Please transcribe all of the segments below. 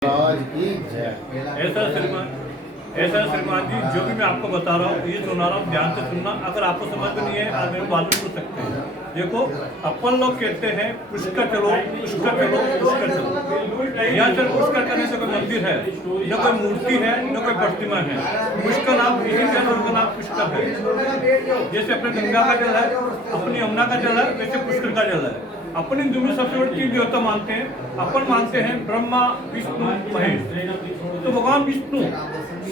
ऐसा श्रीमान जी, जो भी मैं आपको बता रहा हूँ ये सुना रहा हूँ, ध्यान से सुनना। अगर आपको समझ में नहीं है आप मेरे को मालूम कर सकते हैं। देखो, अपन लोग कहते हैं पुष्कर चलो, पुष्कर चलो, पुष्कर चलो। यहाँ से पुष्कर करने से कोई मंदिर है, न कोई मूर्ति है, न कोई प्रतिमा है। पुष्कर नाम इसी जानवर का नाम पुष्कर है। जैसे अपने गंगा का जल है, अपनी यमुना का जल है, वैसे पुष्कर का जल है। अपनी हिंदू में सबसे बड़ी तीन देवता मानते हैं। अपन मानते हैं ब्रह्मा, विष्णु, महेश। तो भगवान विष्णु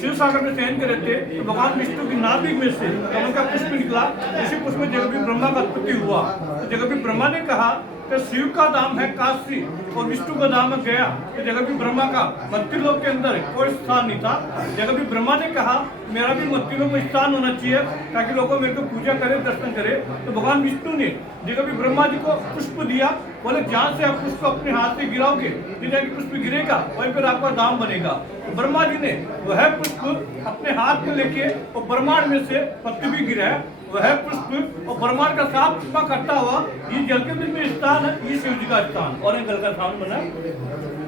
शिव सागर में शयन करे थे, तो भगवान विष्णु की नाभि में से कमल का पुष्प निकला। उसी पुष्प में जगत ब्रह्मा का उत्पत्ति हुआ। तो जगत ब्रह्मा ने कहा कि शिव का धाम है काशी और विष्णु का धाम है गया। तो जगत ब्रह्मा का मृत्यु लोक के अंदर कोई स्थान नहीं था। जगत ब्रह्मा ने कहा मेरा भी मृत्यु लोक में स्थान होना चाहिए ताकि लोग मेरे को पूजा करे, दर्शन करे। तो भगवान विष्णु ने जगत ब्रह्मा जी को पुष्प दिया। बोले जहाँ से आप पुष्प अपने हाथ से गिराओगे, जिधर पुष्प गिरेगा वहीं पर आपका धाम बनेगा। तो ब्रह्मा जी ने वह पुष्प अपने हाथ में लेके और ब्रह्मांड में से पत्ती भी गिरा है। वह पुष्प और ब्रह्मांड का साफ चुपा करता हुआ ये जल के बीच में स्थान है, ये शिव जी का स्थान और जल का स्थान बना।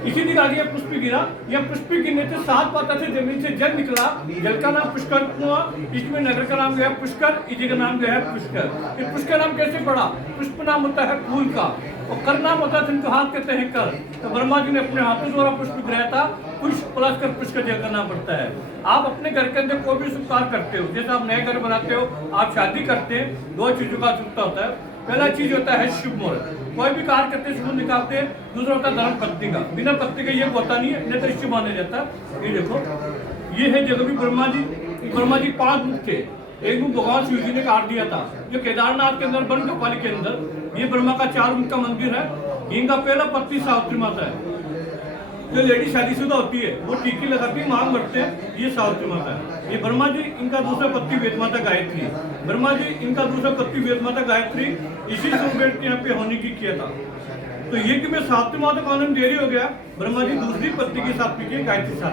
इसी दिन आगे पुष्प गिरा। यह पुष्प गिरने से 7 पाता से जमीन से जल निकला। जल का नाम पुष्कर हुआ। इसमें नगर का नाम गया पुष्कर, इसी का नाम गया है पुष्कर। ये पुष्कर नाम कैसे पड़ा? पुष्प नाम होता है फूल का और कर नाम होता है जिनको हाथ कहते हैं कर। तो ब्रह्मा जी ने अपने हाथों द्वारा पुष्प गिराया था। पुष्प प्लस कर पुष्कर जल का नाम पड़ता है। आप अपने घर के अंदर कोई भी शुभ कार्य करते हो, जैसे आप नए घर बनाते हो, आप शादी करते हैं, 2 चीजों का शुभता होता है। पहला चीज होता है शुभ मुहूर्त, कोई भी कार्य करते शुभ निकालते हैं। दूसरा होता है धर्म पत्नी का, बिना पत्नी का ये होता नहीं है, नहीं तो शुभ माना जाता है। ये देखो, ये है जगत ब्रह्मा जी। ब्रह्मा जी 5 मुख थे। एक मुख भगवान शिव जी ने काट दिया था, जो केदारनाथ के अंदर बन कपाली के अंदर। ये ब्रह्मा का 4 मुख का मंदिर है। इनका पहला पत्नी सावित्री माता है। जो लेडी शादीशुदा होती है वो टीकी लगाती मांग भरते हैं, ये सावित्री माता है। ये ब्रह्मा जी, इनका दूसरा पत्नी वेद माता गायत्री। ब्रह्मा जी, इनका दूसरा पत्नी वेद माता गायत्री। इसी सूर्य के यहाँ पे होने की किया था। तो ये कि मैं सावित्री माता का आनंद देरी हो गया। ब्रह्मा जी दूसरी पत्नी की साथ पीछे गायत्री साथ।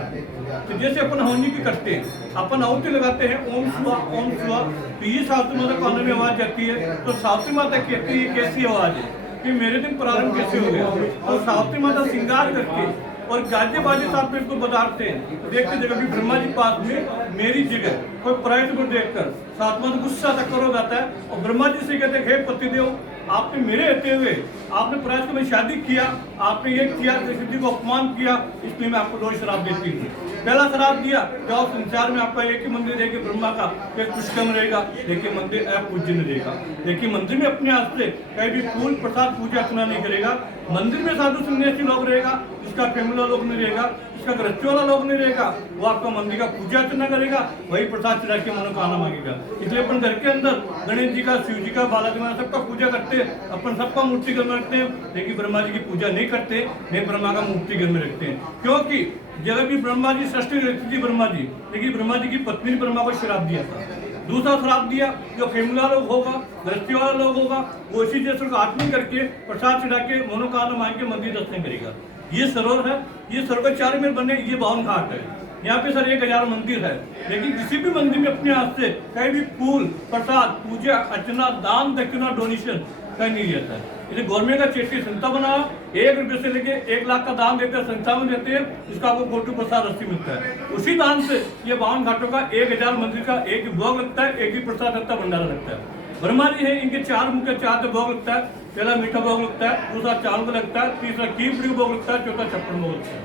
तो जैसे अपन होनी की करते हैं, अपन आहुति लगाते हैं ओम स्वा ओम स्वा, तो ये सावित्री माता कानों में आवाज जाती है। तो सावित्री माता कहती है ये कैसी आवाज है कि मेरे दिन प्रारंभ कैसे हो गया। और सावित्री माता श्रृंगार करके और गाजे बाजे साथ में इसको बजाते हैं। देखते जगह भी ब्रह्मा जी पास में मेरी जगह कोई प्रायत को देखकर साथ में गुस्सा तक करो जाता है। और ब्रह्मा जी से कहते हैं हे पतिदेव, आपने मेरे रहते हुए आपने प्रायत में शादी किया, आपने ये किया, जी को अपमान किया, इसलिए मैं आपको 2 श्राप देती हूँ। पहला श्राप दिया कि आप संसार में आपका एक ही मंदिर रहेगा ब्रह्मा का, एक पुष्कर रहेगा, देखिए मंदिर पूज्य नहीं रहेगा। देखिए मंदिर में अपने हाथ से कहीं भी फूल प्रसाद पूजा अर्चना नहीं करेगा। मंदिर में साधु सन्यासी लोग रहेगा, इसका फैमिली लोग नहीं रहेगा, इसका गृहस्थी वाला लोग नहीं रहेगा। वो आपका मंदिर का पूजा अर्चना करेगा, वही प्रसाद चढ़ा के मनोकामना मांगेगा। इसलिए अपन घर के अंदर गणेश जी का, शिव जी का, बालाजी महाराज सबका पूजा करते हैं। अपन सबका मूर्ति घर में रखते हैं, लेकिन ब्रह्मा जी की पूजा नहीं करते, नहीं ब्रह्मा का मूर्ति घर में रखते हैं। क्योंकि जब भी ब्रह्मा जी सृष्टि रखती थी ब्रह्मा जी, लेकिन ब्रह्मा जी की पत्नी ने ब्रह्मा को श्राप दिया था। दूसरा श्राप दिया, जो फैमिली वाला लोग होगा, गृहस्थी वाला लोग होगा, वो इसी जैसे आत्मी करके प्रसाद चढ़ा के मनोकामना मांग के मंदिर दर्शन करेगा। ये सरोवर है, ये सरोवर 4 में बने, ये 52 घाट है। यहाँ पे सर 1000 मंदिर है, लेकिन किसी भी मंदिर में अपने हाथ से कहीं भी फूल प्रसाद पूजा अर्चना दान दक्षिणा डोनेशन कहीं नहीं जाता है। इसलिए गवर्नमेंट का चेटी संस्था बना, 1 रुपये से लेके 1 लाख का दान देते हैं, संस्था में देते हैं, इसका आपको फोटो प्रसाद रस्सी मिलता है। उसी दान से ये 52 घाटों का 1000 मंदिर का एक ही भोग लगता है, एक ही प्रसाद लगता है, भंडारा लगता है। ब्रह्मा जी है, इनके 4 मुख्य 4 भोग लगता है। पहला मीठा भोग लगता है, दूसरा चावल का लगता है, तीसरा खीर भोग लगता है, चौथा छप्पन भोग लगता है।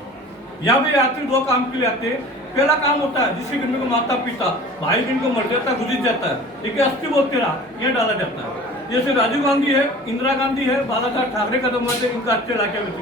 यहाँ पे यात्री 2 काम के लिए आते हैं। पहला काम होता है जिससे घर में को माता पिता भाई बहन को मर जाता है, गुजर जाता है, लेकिन अस्थि बोलते रहा यह डाला जाता है। जैसे राजीव गांधी है, इंदिरा गांधी है, बाला साहब ठाकरे खत्म होते हैं, इनका अच्छे लाके में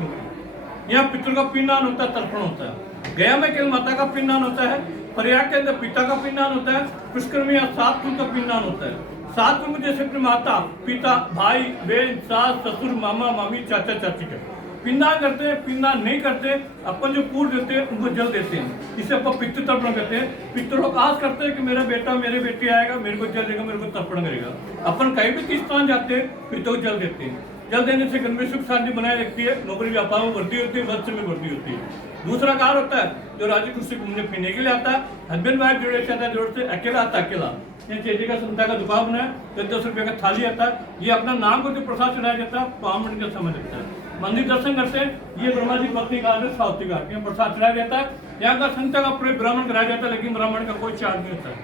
यहाँ पितृ का पिंडदान होता है, तर्पण होता है। गया में केवल माता का पिंडदान होता है। प्रयाग के अंदर पिता का पिंडदान होता है। पुष्कर में यहाँ 7 कुंड का पिंडदान होता है। 7 कुंड जैसे अपने माता पिता भाई बहन सास ससुर मामा मामी चाचा चाची का पिंडदान करते हैं। पिंडदान नहीं करते, अपन जो पूर देते हैं उनको जल देते हैं, इसे अपन पितृ तर्पण कहते हैं। पितरों को आस करते हैं कि मेरा बेटा मेरे बेटी आएगा, मेरे को जल देगा, मेरे को तर्पण करेगा। अपन कहीं भी किस स्थान जाते हैं पितरों को जल देते हैं। जल देने से घर में सुख शांति बनाए रखती है, नौकरी व्यापार में वृद्धि होती है, वंश में वृद्धि होती है। दूसरा कार्य होता है जो राजी कुर्सी घूमने फिरने के लिए आता है, हस्बैंड वाइफ जोड़े से आता है, जोड़ से अकेला आता है, अकेला चेटी का संस्था का दुकान बनाया, 10 रुपये का थाली आता है। ये अपना नाम को जो प्रसाद चढ़ाया जाता है 5 मिनट का समय लगता है। मंदिर दर्शन करते हैं, ये ब्रह्मा जी पत्नी घाट है, साउथी घाट, यहाँ प्रसाद चढ़ाया जाता है। यहाँ का संतक अपने ब्राह्मण कराया जाता है, लेकिन ब्राह्मण का कोई चार्ज नहीं होता है।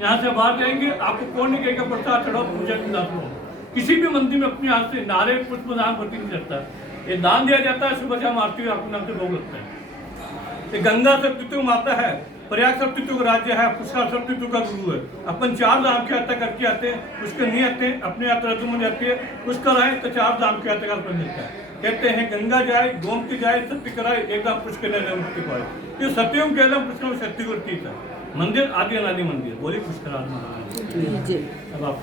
यहाँ से बाहर जाएंगे, आपको कौन नहीं कहेगा प्रसाद चढ़ाओ, पूजा की दान करो। किसी भी मंदिर में अपने हाथ से नारियल पुष्प दान प्रति नहीं करता है, ये दान दिया जाता है। सुबह शाम आरती अपने नाम से भोग लगता है। ये गंगा शक्तित्व माता है, प्रयाग शक्तित्व का राज्य है, पुष्कर शक्तित्व का गुरु है। अपन 4 धाम की यात्रा करके आते हैं, पुष्कर नहीं आते हैं, अपने यात्रा तुम जाती है। पुष्कर आए तो 4 धाम की यात्रा का मिलता है। कहते हैं गंगा जाए, गोमती जाए, सत्य कराए, एक धाम पुष्कर मुक्ति पाए। ये सत्यम केवलम पुष्कर शक्ति को तीर्थ है। मंदिर आदि अनादि मंदिर, बोले पुष्कर आत्मा। अब आप